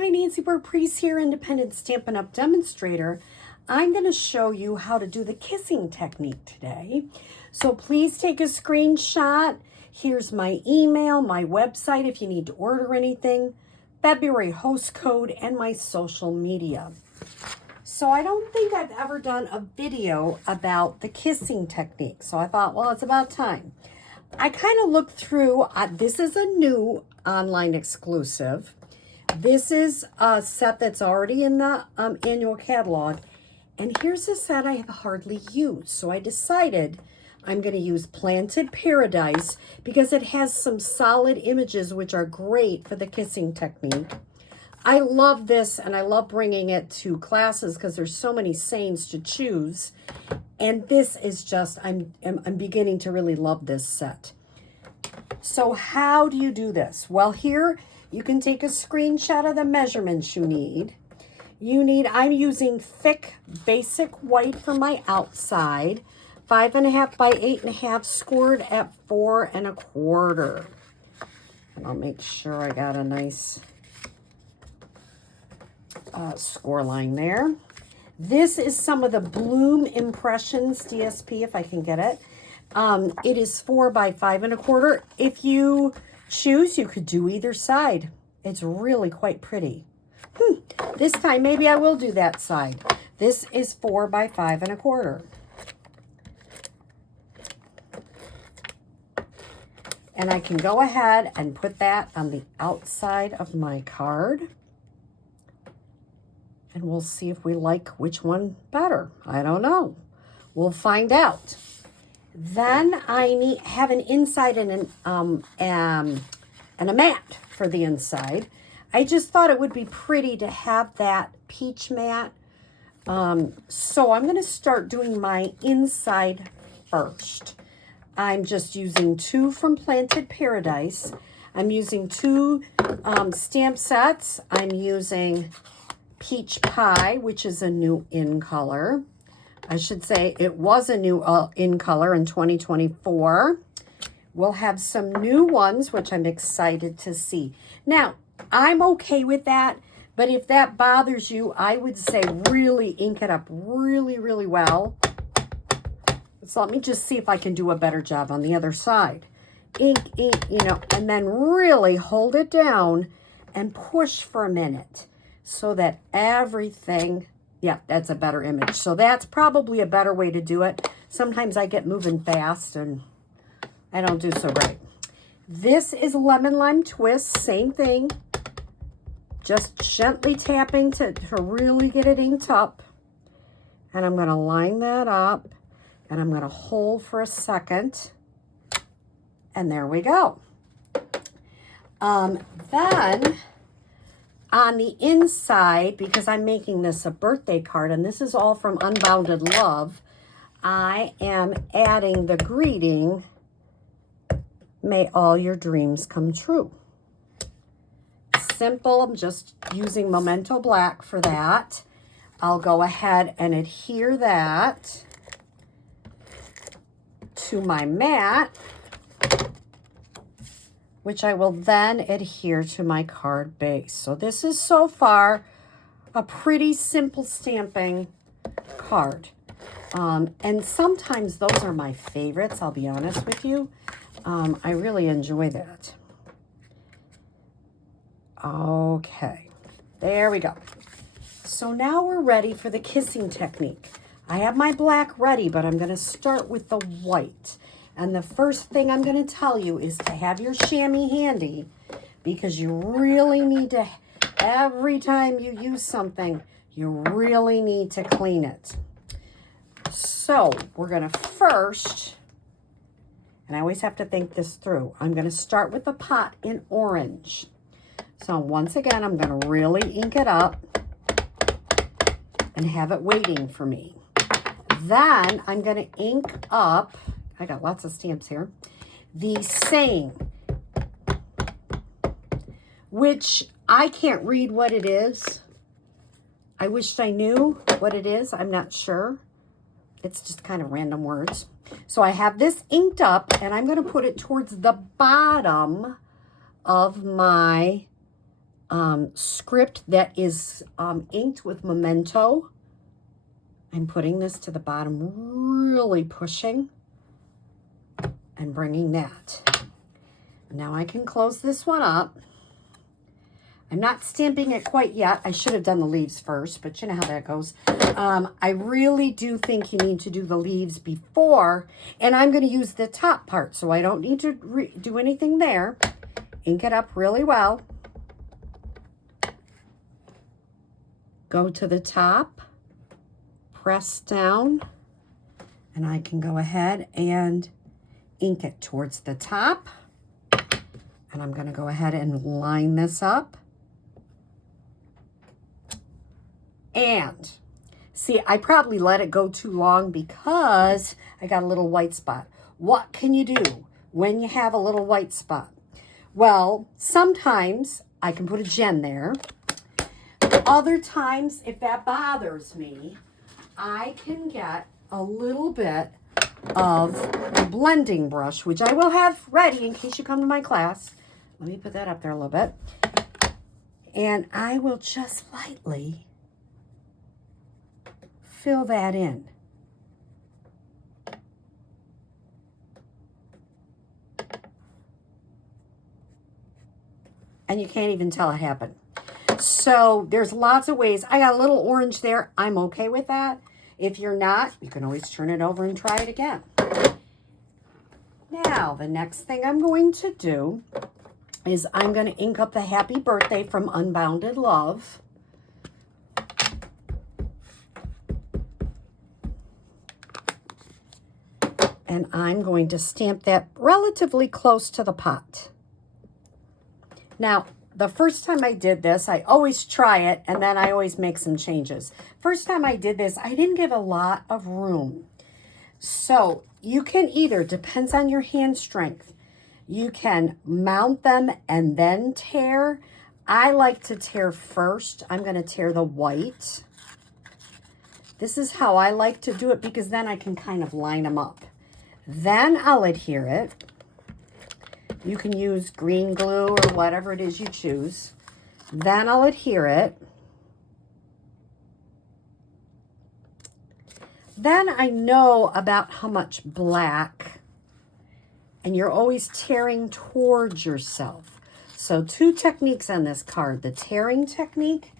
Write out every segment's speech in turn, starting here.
Hi, Nancy Burt-Preece here, Independent Stampin' Up! Demonstrator. I'm going to show you how to do the kissing technique today. So please take a screenshot. Here's my email, my website if you need to order anything, February host code, and my social media. So I don't think I've ever done a video about the kissing technique. So I thought, well, it's about time. I kind of looked through, this is a new online exclusive. This is a set that's already in the annual catalog. And here's a set I have hardly used. So I decided I'm going to use Planted Paradise because it has some solid images which are great for the kissing technique. I love this and I love bringing it to classes because there's so many sayings to choose. And this is just, I'm beginning to really love this set. So how do you do this? Well, here you can take a screenshot of the measurements you need. I'm using thick basic white for my outside, 5.5 by 8.5, scored at 4 1/4. And I'll make sure I got a nice score line there. This is some of the Bloom Impressions DSP, if I can get it. It is 4 by 5 1/4. If you choose, you could do either side. It's really quite pretty. This time, maybe I will do that side. This is 4 by 5 1/4. And I can go ahead and put that on the outside of my card. And we'll see if we like which one better. I don't know. We'll find out. Then I have an inside and a mat for the inside. I just thought it would be pretty to have that peach mat. So I'm going to start doing my inside first. I'm just using 2 from Planted Paradise. I'm using 2 stamp sets. I'm using Peach Pie, which is a new in color. I should say it was a new in color in 2024. We'll have some new ones, which I'm excited to see. Now, I'm okay with that, but if that bothers you, I would say really ink it up really, really well. So let me just see if I can do a better job on the other side. Ink, and then really hold it down and push for a minute so that everything... Yeah, that's a better image. So that's probably a better way to do it. Sometimes I get moving fast and I don't do so great. This is Lemon Lime Twist, same thing. Just gently tapping to really get it inked up. And I'm going to line that up and I'm going to hold for a second. And there we go. Then... on the inside, because I'm making this a birthday card, and this is all from Unbounded Love, I am adding the greeting, "May all your dreams come true." Simple, I'm just using Memento Black for that. I'll go ahead and adhere that to my mat, which I will then adhere to my card base. So this is so far a pretty simple stamping card. And sometimes those are my favorites, I'll be honest with you. I really enjoy that. Okay, there we go. So now we're ready for the kissing technique. I have my black ready, but I'm going to start with the white. And the first thing I'm going to tell you is to have your chamois handy, because you really need to, every time you use something, you really need to clean it. So we're going to first, and I always have to think this through, I'm going to start with the pot in orange. So once again, I'm going to really ink it up and have it waiting for me. Then I'm going to ink up, I got lots of stamps here, the saying, which I can't read what it is. I wished I knew what it is. I'm not sure. It's just kind of random words. So I have this inked up, and I'm going to put it towards the bottom of my script that is inked with Memento. I'm putting this to the bottom, really pushing and bringing that. Now I can close this one up. I'm not stamping it quite yet. I should have done the leaves first, but you know how that goes. I really do think you need to do the leaves before, and I'm going to use the top part, so I don't need to do anything there. Ink it up really well. Go to the top, press down, and I can go ahead and ink it towards the top. And I'm going to go ahead and line this up. And see, I probably let it go too long because I got a little white spot. What can you do when you have a little white spot? Well, sometimes I can put a gem there. Other times, if that bothers me, I can get a little bit of a blending brush, which I will have ready in case you come to my class. Let me put that up there a little bit. And I will just lightly fill that in. And you can't even tell it happened. So there's lots of ways. I got a little orange there. I'm okay with that. If you're not, you can always turn it over and try it again. Now, the next thing I'm going to do is I'm going to ink up the happy birthday from Unbounded Love. And I'm going to stamp that relatively close to the pot. Now, the first time I did this, I always try it, and then I always make some changes. First time I did this, I didn't give a lot of room. So you can either, depends on your hand strength, you can mount them and then tear. I like to tear first. I'm going to tear the white. This is how I like to do it because then I can kind of line them up. Then I'll adhere it. You can use green glue or whatever it is you choose. Then I'll adhere it. Then I know about how much black, and you're always tearing towards yourself. So 2 techniques on this card, the tearing technique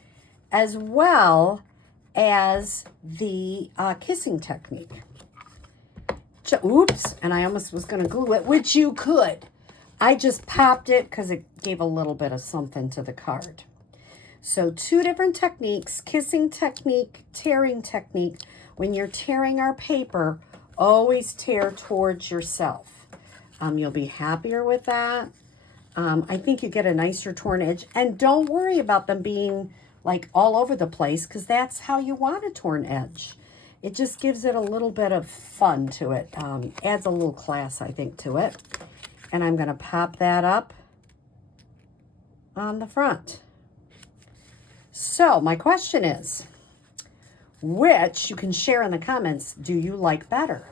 as well as the kissing technique. Oops, and I almost was going to glue it, which you could. I just popped it because it gave a little bit of something to the card. So 2 different techniques, kissing technique, tearing technique. When you're tearing our paper, always tear towards yourself. You'll be happier with that. I think you get a nicer torn edge. And don't worry about them being like all over the place because that's how you want a torn edge. It just gives it a little bit of fun to it. Adds a little class, I think, to it. And I'm going to pop that up on the front. So my question is, which you can share in the comments, do you like better?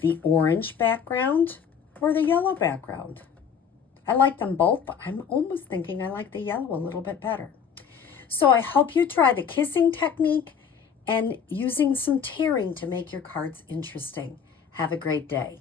The orange background or the yellow background? I like them both, but I'm almost thinking I like the yellow a little bit better. So I hope you try the kissing technique and using some tearing to make your cards interesting. Have a great day.